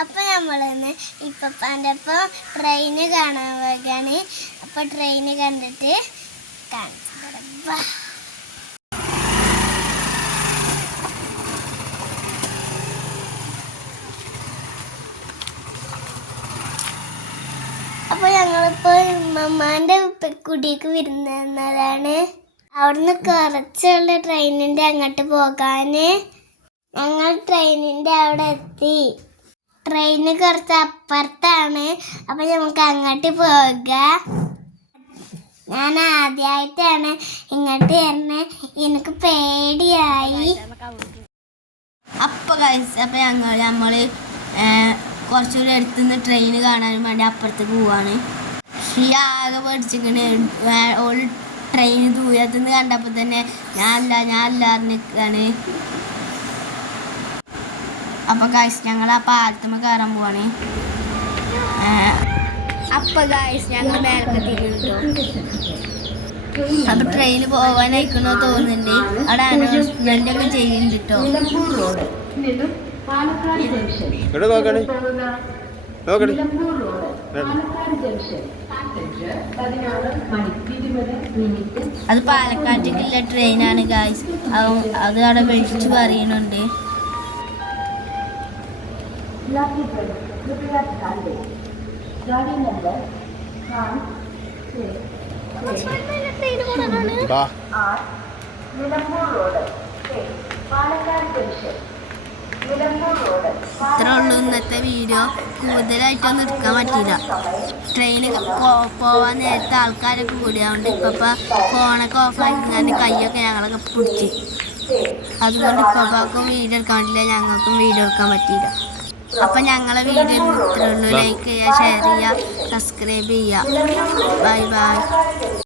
അപ്പം നമ്മളിന്ന് ഇപ്പപ്പാൻ്റെ ഒപ്പം ട്രെയിന് കാണാൻ പോവുകയാണ്. അപ്പോൾ ട്രെയിന് കണ്ടിട്ട് കാണിച്ചു തരാം. അപ്പോൾ ഞങ്ങളിപ്പോൾ ഉമ്മമാൻ്റെ കുടിക്ക് വരുന്നതാണ്. അവിടുന്ന് കുറച്ചുള്ള ട്രെയിനിൻ്റെ അങ്ങോട്ട് പോകാൻ ഞങ്ങൾ ട്രെയിനിൻ്റെ അവിടെ എത്തി. ട്രെയിന് കുറച്ച് അപ്പുറത്താണ്. അപ്പം നമുക്ക് അങ്ങോട്ട് പോകാം. ഞാൻ ആദ്യമായിട്ടാണ് ഇങ്ങോട്ട് വരുന്നത്. എനിക്ക് പേടിയായി. അപ്പോൾ നമ്മൾ കുറച്ചുകൂടി അടുത്തുനിന്ന് ട്രെയിൻ കാണാൻ വേണ്ടി അപ്പുറത്തേക്ക് പോവാണ്. ഈ ആകെ പഠിച്ചിങ്ങനെ ഓൾ ട്രെയിൻ ദൂരത്തുനിന്ന് കണ്ടപ്പോൾ തന്നെ ഞാനല്ല അറിഞ്ഞിക്കാണ്. അപ്പോൾ ഗൈസ് ഞങ്ങൾ ആ പാലത്തുമ്മ കയറാൻ പോവാണ്. അപ്പോൾ ഗൈസ് ഞങ്ങൾ നേരത്തെ തിരിഞ്ഞു. അപ്പോൾ ട്രെയിൻ പോകാനായിക്കണോ തോന്നുന്നുണ്ട്. അവിടെ അനൗൺസ്മെൻ്റ് ഒക്കെ ചെയ്യുന്നുണ്ട് കേട്ടോ. അത് പാലക്കാട്ടേക്കുള്ള ട്രെയിനാണ് ഗൈസ്. അത് അവിടെ വിളിച്ചു പറയുന്നുണ്ട്. ഇത്ര ഉള്ളൂ ഇന്നത്തെ വീഡിയോ. കൂടുതലായിട്ടൊന്നും എടുക്കാൻ പറ്റില്ല. ട്രെയിന് പോവാൻ നേരത്തെ ആൾക്കാരൊക്കെ കൂടിയാണ്ട് ഇപ്പം ഫോണൊക്കെ ഓഫാക്കി കൈയൊക്കെ ഞങ്ങളൊക്കെ പിടിച്ച്. അതുകൊണ്ട് ഇപ്പം വീഡിയോ എടുക്കാൻ പറ്റില്ല, ഞങ്ങൾക്കും വീഡിയോ എടുക്കാൻ പറ്റിയില്ല. അപ്പം ഞങ്ങളെ വീഡിയോ ഇത്രയുള്ളൂ. ലൈക്ക് ചെയ്യുക, ഷെയർ ചെയ്യുക, സബ്സ്ക്രൈബ് ചെയ്യുക. Bye bye.